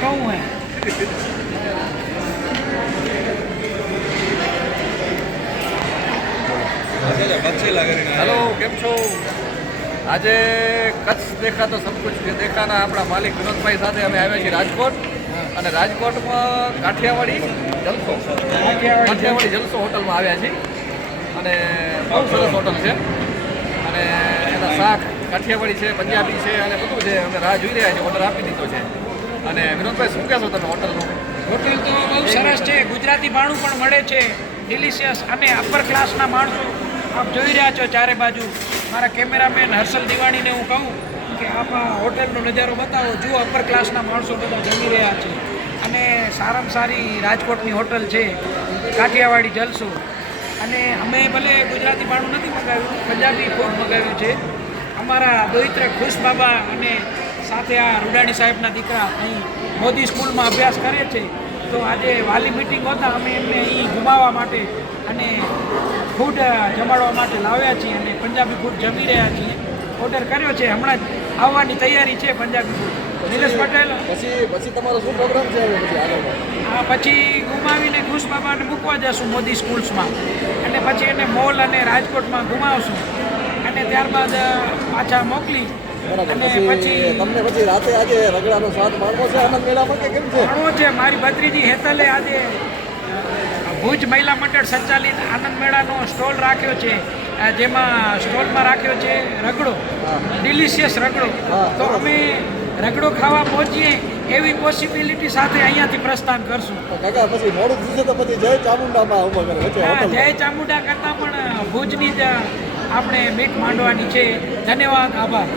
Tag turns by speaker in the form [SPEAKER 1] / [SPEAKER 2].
[SPEAKER 1] કહું હે
[SPEAKER 2] હેલો કેમ છો? આજે કચ્છ દેખા તો સબકુછ દેખાના આપણા માલિક વિનોદભાઈ સાથે અમે આવ્યા છીએ રાજકોટ. અને રાજકોટમાં કાઠિયાવાડી જલસો કાઠિયાવાડી જલસો હોટલમાં આવ્યા છીએ. અને બહુ સરસ હોટલ છે. અને એના શાક કાઠિયાવાડી છે પંજાબી છે અને બધું છે. અમે રાહ જોઈ રહ્યા છીએ ઓર્ડર આપી દીધો છે. અને વિનોદભાઈ, શું કહેશો તમે હોટલનું?
[SPEAKER 1] હોટલ તો બહુ સરસ છે. ગુજરાતી ભાણું પણ મળે છે. ડિલિશિયસ અને અપર ક્લાસના માણસો આપ જોઈ રહ્યા છો ચારે બાજુ. મારા કેમેરામેન હર્ષલ દિવાણીને હું કહું કે આપ આ હોટલનો નજારો બતાવો. જુઓ અપર ક્લાસના માણસો બધા જમી રહ્યા છે. અને સારામાં સારી રાજકોટની હોટલ છે. કાઠિયાવાડી જલસો. અને અમે ભલે ગુજરાતી ભાણું નથી મગાવ્યું, પંજાબી ફૂડ મગાવ્યું છે. અમારા દોહિત્રે ખુશ બાબા અને સાથે આ રૂડાણી સાહેબના દીકરા અહીં મોદી સ્કૂલમાં અભ્યાસ કરે છે. તો આજે વાલી મિટિંગ હતા અમે એમને અહીં ઘુમાવવા માટે અને ફૂડ જમાડવા માટે લાવ્યા છીએ અને પંજાબી ફૂડ જમી રહ્યા છીએ. ઓર્ડર કર્યો છે હમણાં જ આવવાની તૈયારી છે પંજાબી ફૂડ નિલેશ પટેલ.
[SPEAKER 2] પછી પછી તમારો શું પ્રોગ્રામ છે
[SPEAKER 1] આ પછી ગુમાવીને ખુશ બાબાને મૂકવા જશું મોદી સ્કૂલ્સમાં. અને પછી એને મોલ અને રાજકોટમાં ગુમાવશું. અને ત્યારબાદ પાછા મોકલી
[SPEAKER 2] બરાબર. પછી તમને પછી રાતે આજે રગડાનો સ્વાદ માણવો છે આનંદ મેળામાં કે કેમ છે?
[SPEAKER 1] ઘણો છે. મારી ભત્રીજી હેતલે આજે ભુજ મહિલા મંડળ સંચાલિત આનંદ મેળાનો સ્ટોલ રાખ્યો છે. જેમાં સ્ટોલમાં રાખ્યો છે રગડો. ડિલિશિયસ રગડો. તો અમે રગડો ખાવા પહોંચીએ એવી પોસિબિલિટી સાથે અહીંયાથી પ્રસ્થાન કરશું.
[SPEAKER 2] કાકા પછી મોડું થશે તો પછી જય ચામુંડામાં ઊભા કરે.
[SPEAKER 1] જય ચામુંડા કરતાં પણ ભુજની જ આપણે મીટ માંડવાની છે. ધન્યવાદ આભાર.